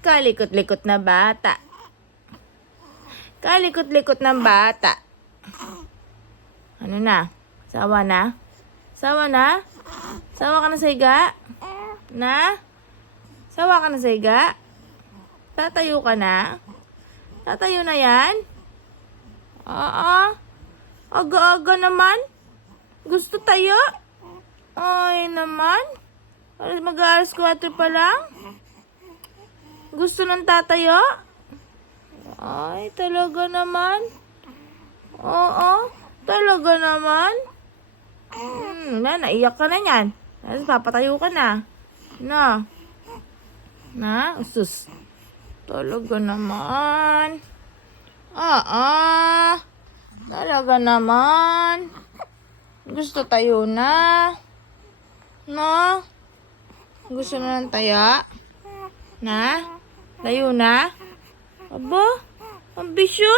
Kalikot-likot na bata. Kalikot-likot ng bata. Ano na? Sawa na? Sawa na? Sawa ka na sa higa? Na? Sawa ka na sa higa? Tatayo ka na? Tatayo na yan? Aga-aga naman? Gusto tayo? Ay naman? Mag-aalas 4 pa lang? Gusto ng tatayo? Ay, talaga naman? Oo, talaga naman? Naiyak ka na yan. Tapos papatayo ka na. Na? Usus. Talaga naman. Talaga naman. Gusto tayo na. No? Gusto na ng taya? Na? Tayo na? Aba? Ambisyo?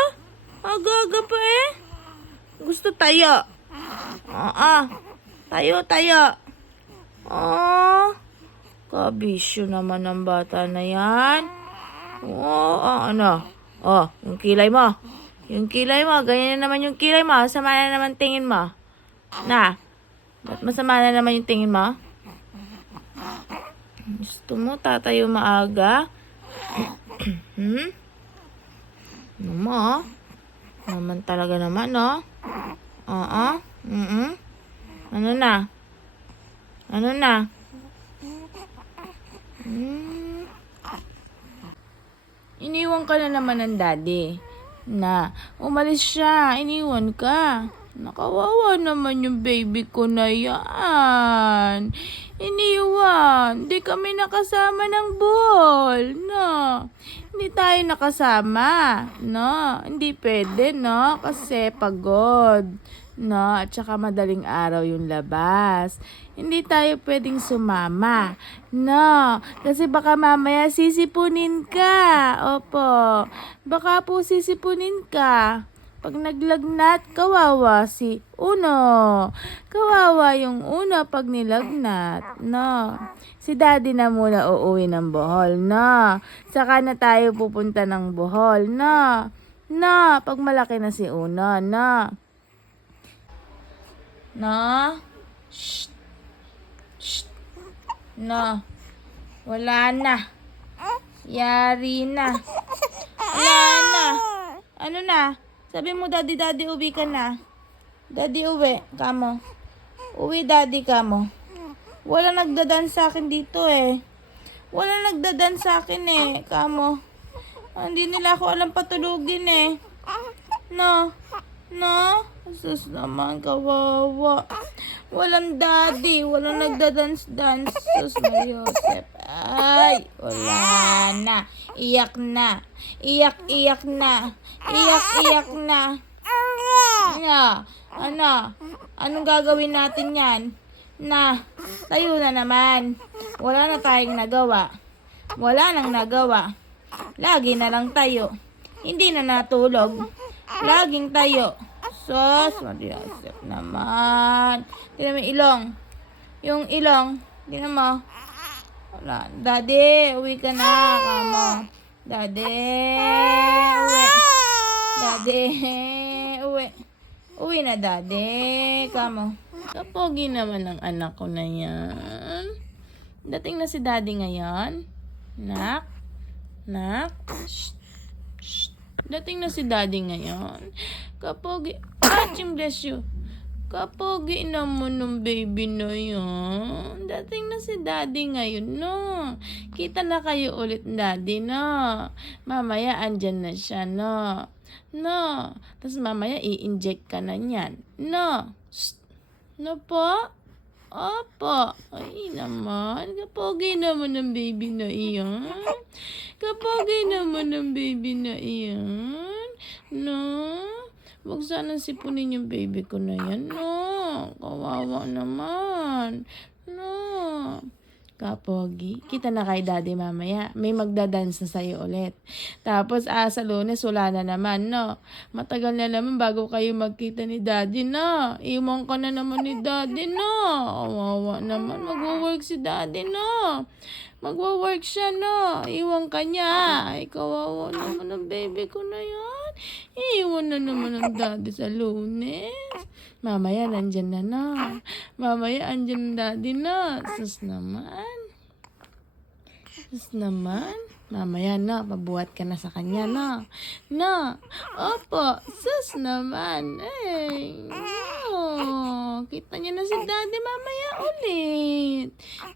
Aga-aga pa eh. Gusto tayo. Tayo. Kabisyo naman ng bata na yan. Ano? Yung kilay mo. Yung kilay mo. Ganyan na naman yung kilay mo. Masama na naman tingin mo. Na? Ba't masama na naman yung tingin mo? Gusto mo tatayo maaga? Naman talaga naman, no? Ano na? Iniwan ka na naman ng daddy. Na, umalis siya. Iniwan ka. Nakawawa naman yung baby ko na yan. Iniwan. Di kami nakasama ng ball. No. Hindi tayo nakasama. No. Hindi pwede, no. Kasi pagod. No. At saka madaling araw yung labas. Hindi tayo pwedeng sumama. No. Kasi baka mamaya sisipunin ka. Opo. Baka po sisipunin ka. Pag naglagnat, kawawa si Uno. Kawawa yung Uno pag nilagnat. No. Si daddy na muna uuwi ng Bohol. No. Saka na tayo pupunta ng Bohol. No. No. Pag malaki na si Uno. No. No. Shh. Shh. No. Wala na. Yari na. Wala na. Ano na? Sabi mo, daddy, uwi ka na. Daddy, uwi. Kamo. Uwi, daddy, kamo. Wala nagdadan sa akin dito eh. Wala nagdadan sa akin eh. Kamo. Hindi nila ako alam patulugin eh. No. Sus naman, kawawa. Walang daddy. Walang nagdadance-dance. Sus na Yosef. Ay, wala na. Iyak na. Iyak na. Ano? Anong gagawin natin yan? Na, tayo na naman. Wala na tayong nagawa. Wala nang nagawa. Lagi na lang tayo. Hindi na natulog. Laging tayo. Sos, Mariasep naman. Tignan mo yung ilong. Yung ilong. Tignan mo. Wala. Daddy, uwi ka na. Kamo. Daddy, uwi. Daddy, uwi. Uwi na, daddy. Kamo. Kapogi naman ang anak ko na yan. Dating na si daddy ngayon. Nak. Shh. Dating na si daddy ngayon. Kapogi. Bless you. Kapogi naman ng baby na yan. Dating na si daddy ngayon, no. Kita na kayo ulit, daddy, no. Mamaya, andyan na siya, no. No. Tapos mamaya, i-inject ka na niyan. No. Shh. No po? Opo. Ay naman. Kapogi naman ng baby na iyan. Kapogi naman ng baby na iyan. No. Huwag sana sipunin yung baby ko na yan. No. Kawawa naman. No. Kapogi. Kita na kay daddy mamaya. May magdadance na sa'yo ulit. Tapos sa Lunes wala na naman, no? Matagal na naman bago kayo magkita ni daddy, no? Iwan ka na naman ni daddy, no? Kawawa naman. Mag-work si daddy, no? Magwa-work siya, no? Iwan ka niya. Ay, kawawa naman ang baby ko na yan. Iwan na naman ang daddy sa Lunes. Mamaya, nandyan na na. Mamaya, andyan ang daddy na. Sus naman. Sus naman. Mamaya na, pabuhat ka na sa kanya na. Na. Opo, sus naman. Eh, no. Kita niya na si daddy mamaya ulit.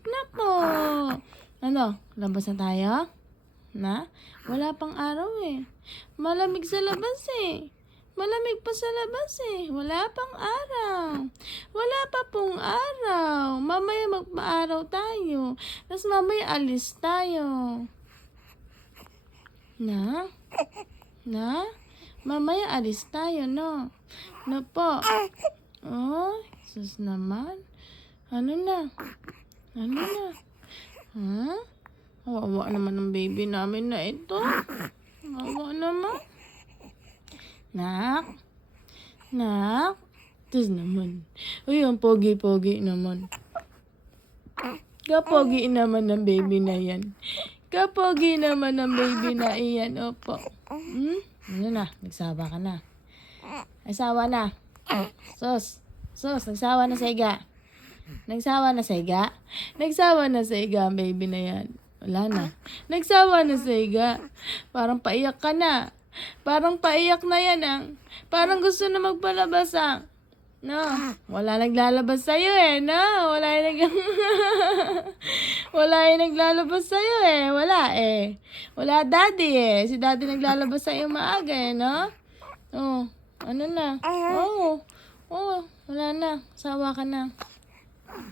Nako. Ano, labas na tayo? Na? Wala pang araw eh. Malamig sa labas eh. Malamig pa sa labas eh. Wala pang araw. Wala pa pong araw. Mamaya magpa-araw tayo. Tapos mamaya alis tayo. Na? Na? Mamaya alis tayo, no? No po. Oh, sus naman. Ano na? Ano na? Ha? Wawa naman ang baby namin na ito. Wawa naman. Nak? Nak? Tus naman. Uy, ang pogi-pogi naman. Kapogi naman ng baby na yan. Kapogi naman ng baby na iyan. Opo. Ano na? Nagsawa ka na. Nagsawa na. Sus. Sus, nagsawa na sa iga. Nagsawa na sa iga? Nagsawa na sa iga ang baby na yan. Wala na. Nagsawa na sa iga. Parang paiyak ka na. Parang paiyak na yan ang. Parang gusto na magpalabas ang. No, wala naglalabas sa'yo eh, no? Wala yung naglalabas sa'yo eh. Wala eh. Wala daddy eh. Si daddy naglalabas sa'yo maaga eh, no? Oh, ano na? Oh, wala na. Sawa ka na.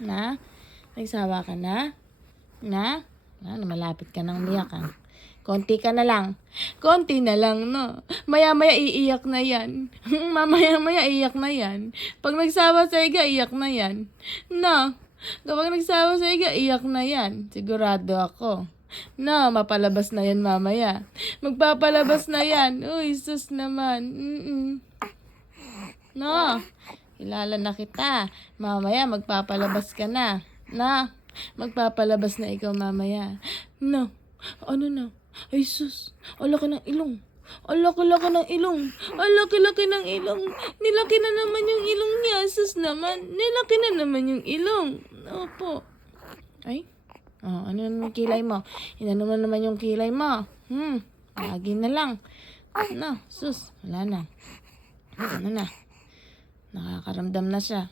Na? Nagsawa ka na? Na? Malapit ka nang umiyak ah. Konti ka na lang. Konti na lang, no? Maya-maya iiyak na yan. Mamaya-maya iiyak na yan. Pag nagsawa sa iga, iyak na yan. No? Kapag nagsawa sa iga, iyak na yan. Sigurado ako. No, mapalabas na yan mamaya. Magpapalabas na yan. Uy, sus naman. No? Kilala na kita. Mamaya, magpapalabas ka na. Na? Magpapalabas na ikaw mamaya. No? Ano na? Ay sus, ang laki ng ilong. Ang laki-laki ng ilong. Ang laki-laki ng ilong. Nilaki na naman yung ilong niya. Sus naman. Nilaki na naman yung ilong. Opo. Ay? Oh, ano naman yung kilay mo? Ano naman yung kilay mo? Lagi na lang. No, sus. Wala na. Ano na? Nakakaramdam na siya.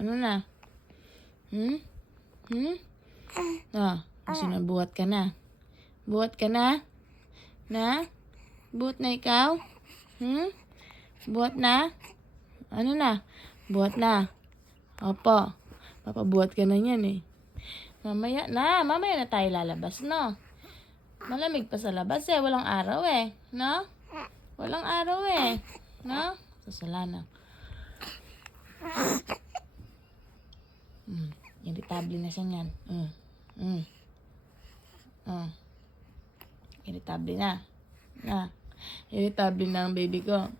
Ano na? Kasi nabuhat ka na. Buhat ka na? Na? Buhat na ikaw? Buhat na? Ano na? Buhat na. Opo. Papabuhat ka na yan eh. Mamaya na tayo lalabas, no? Malamig pa sa labas eh. Walang araw eh. No? Walang araw eh. No? Sasala na. Irritable na siya yan. Irritable na. Irritable na ang baby ko.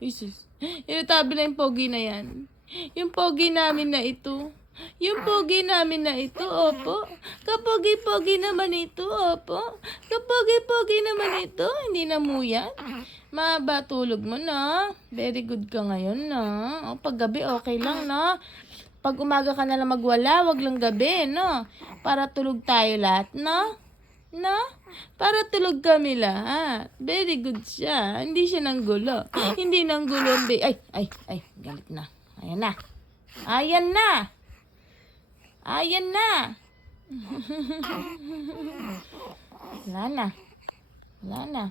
Jesus. Irritable na yung pogi na yan. Yung pogi namin na ito. Yung pogi namin na ito, opo. Kapogi-pogi naman ito, opo. Kapogi-pogi naman ito. Hindi na muyat. Maba, tulog mo na. Very good ka ngayon na. O, pag gabi, okay lang na. Pag umaga ka na lang magwala, wag lang gabi, no? Para tulog tayo lahat, no? No? Para tulog kami lahat. Very good siya. Hindi siya nang gulo. Hindi nang gulo. Ay, galit na. Ayan na. Ayan na. Ayan na. Wala na. Wala na.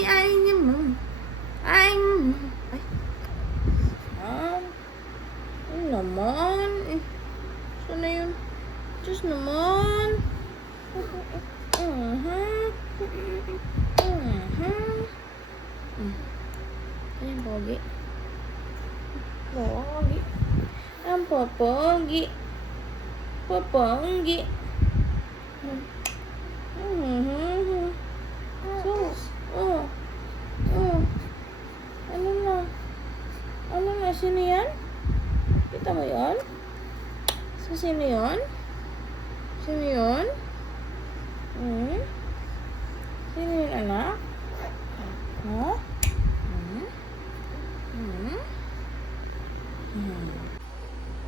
Ay, naman. Ay, ay naman. Saan na yun? Diyos naman. Ay, pogi. Pogi. Ang popogi. Popogi. Sus. Ano na? Sino yan? Kita mo yan? Sino yan? Sino yun? Sino yun, anak? Ha?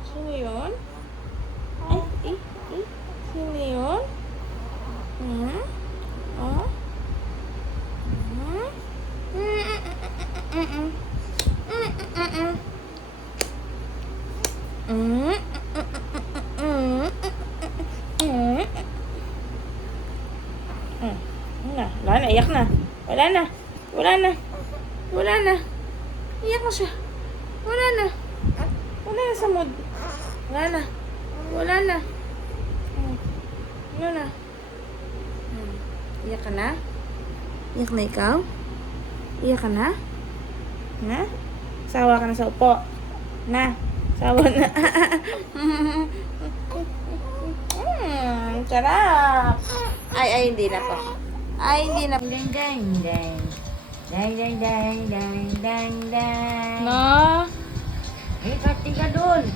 Sino yun? Ay, sino yun? Oh? Wala na, iyak na. Wala na. Iyak na siya. Wala na sa mood. Wala na. Iyak ka na? Iyak na ikaw? Iyak ka na? Na? Sawa ka na sa upo? Na? Sawa na? Sarap! Ay, hindi na po. No? Pati ka dun.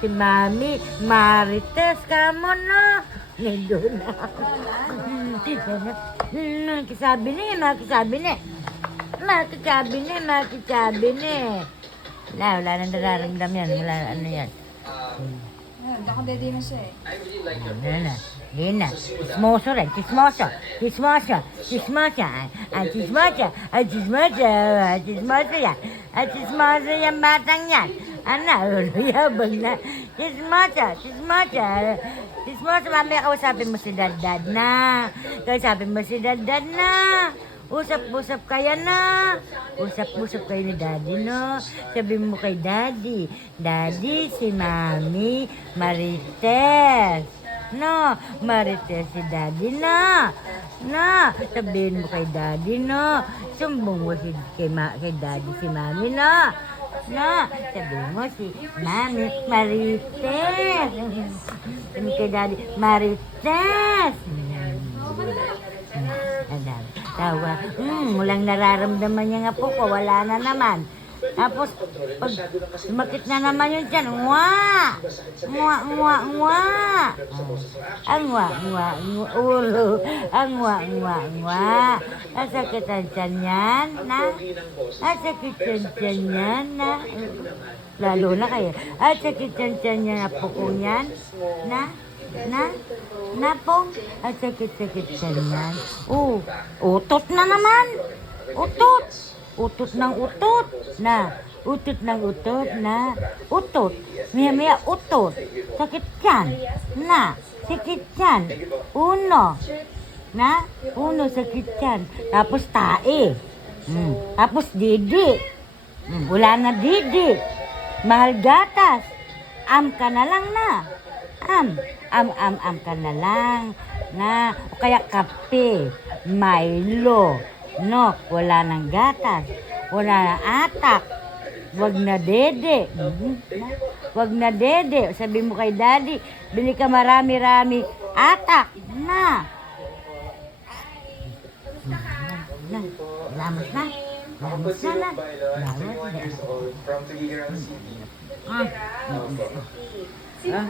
Si Mami, Marites ka mo na. Nandun na. Makisabi na. Wala nang nararamdam yan. Wala ano yan. Dako dedi na siya eh. Hindi na. Chismoso rin. Chismoso yan batang yan. Yabang na. Chismoso, mamaya kausapin mo si Daddad na. Usap-usap kayo na. Usap kayo ni Daddy, no? Sabi mo kay Daddy, si Mami, Marites. No, marites si daddy na. Na, sabihin mo kay daddy no. Sumbong mo kay daddy si mami no. Na, sabihin mo si mami marites. Sabihin kay daddy marites. Alam, tawa. Walang nararamdaman niya nga po ko. Wala na naman. Tapos, pag sumakit na naman yun dyan, ngwa! Ngwa, ngwa, ngwa! Ang ngwa, ngwa, ngwa, ulo. Ang ngwa, ngwa, ngwa. Nasakit ang tiyan yan, na? Nasakit ang tiyan yan, na? Lalo na kayo. Nasakit ang tiyan yan, na pukong yan, na? Na pong? Sakit-sakit tiyan yan. Utot na naman! Utot! Utot ng utot na. Utot ng utot na. Utot. Maya-maya utot. Sakit yan. Na. Sakit yan. Uno. Na. Uno sakit yan. Tapos tae. Tapos didi. Wala na didi. Mahal gatas. Am ka na lang na. Am ka na lang. Na. O kaya kape. Milo. No, wala nang gatas. Wala nang atak. Wag na dede. Wag na dede. Sabi mo kay daddy, bili ka marami-rami atak. Na. Lamas na. Lamas na na.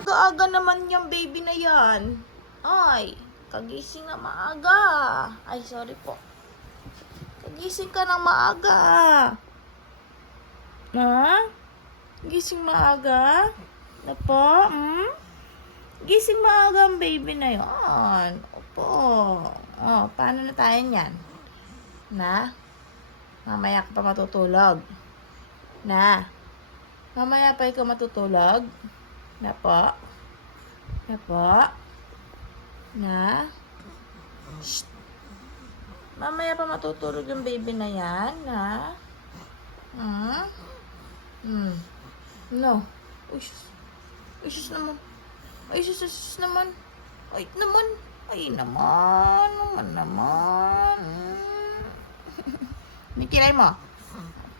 Aga naman yung baby na yan. Ay, kagising na maaga. Ay, sorry po. Gising ka ng maaga. Ha? Gising maaga? Na po? Gising maaga ang baby na yon. Opo. Paano na tayo niyan? Na? Mamaya ka pa matutulog. Na? Mamaya pa ikaw matutulog? Na po? Na po? Na? Shh. Mamaya pa matutulog yung baby na yan, ha? No. Uy, sus naman. Ay, sus naman. Ay, naman. Ay, naman. May kilay mo?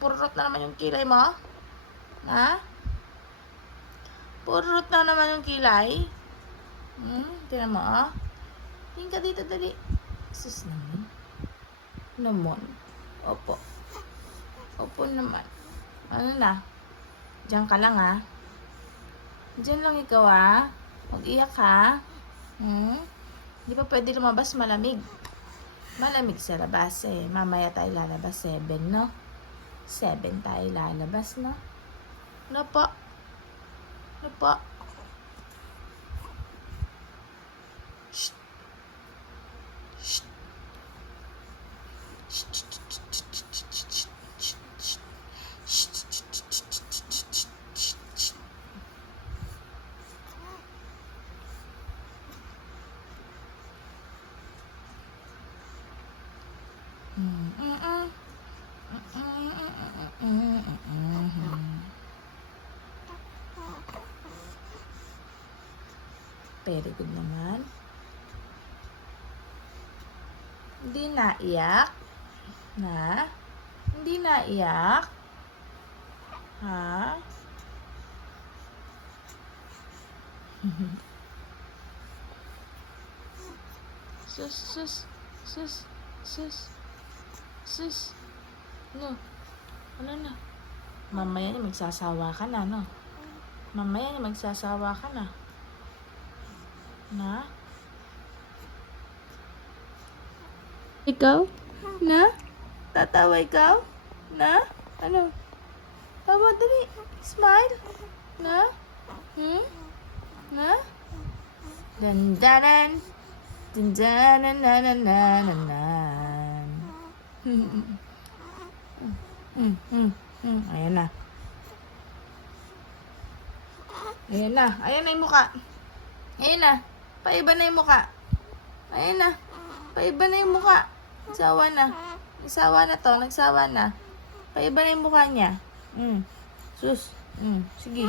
Purot na naman yung kilay mo? Ha? Purot na naman yung kilay? Tingnan mo, tingin ka dito, dali. Sus naman. Opo naman. Ano na? Diyan ka lang, ha? Diyan lang ikaw, ha? Mag-iyak, ha? Hindi pa pwede lumabas, malamig. Malamig sa labas, eh. Mamaya tayo lalabas, 7, no? 7 tayo lalabas, no? No po? Shh. Very good naman. Hindi naiyak. Na? Hindi naiyak. Ha? Sus. No. Ano na? Mamaya niya magsasawa ka na, no? Mamaya niya magsasawa ka na. Na? Ikaw? Na? Tatawa ikaw? Na? Ano? Tawa, dali. Smile. Na? Na? Dandanan. Dandanan. Ayan na. Ayan na yung mukha. Ayan na. Paiba na yung mukha. Ayan na. Paiba na yung mukha. Nagsawa na. Nagsawa na. Paiba na yung mukha niya. Sus. Sige.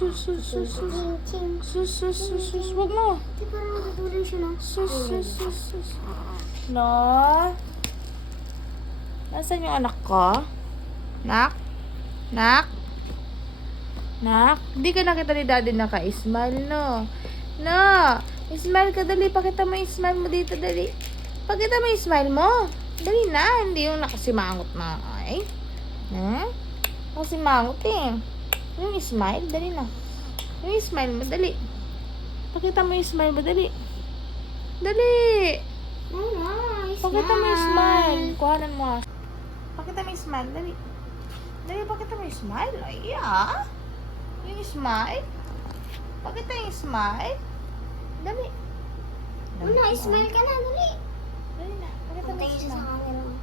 sus, sus, sus, sus. Ching, ching. Sus, sus, sus, sus. Huwag mo. Di parang natutuloy siya, no? Sus, sus, sus, sus. No? Nasaan yung anak ko? Nak? Nak? Nak? Hindi ka nakita ni daddy naka-smile, no? No! Smile ka, dali. Pakita mo yung smile mo dito, dali. Pakita mo yung smile mo. Dali na. Hindi yung nakasimangot na. Ay. Nakasimangot eh. Yung smile, dali na. Yung smile mo, dali. Pakita mo yung smile mo, dali. Dali! Nice. Pakita mo yung smile. Kuhanan mo. Pakita mo yung smile. Dali. Dali, pakita mo yung smile. Ay, ah. Yung smile. Pakita yung smile. Dali. Una, smile ka na, dali. Dali na. Pakita mo Tingin yung siya sa smile. camera.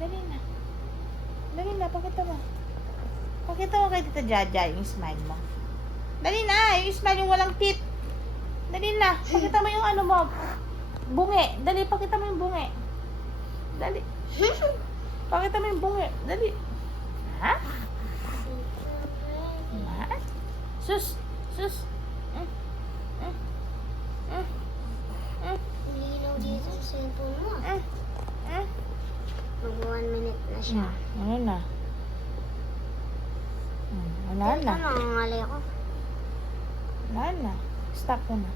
Dali na. Dali na, pakita mo. Pakita mo kay Tita Jaja yung smile mo. Dali na. Yung smile yung walang teeth. Dali na. Pakita mo yung ano mo. Bungi. Dali, pakita mo yung bungi. Dali. Pakita mo yung bungi. Dali. Ha? Ha? Sus. Sus. Linaw dito sa cellphone mo. Mag 1 minute na siya. Ano na? Wala na. Ito, nangangalay ako. Wala na. Stop ko na.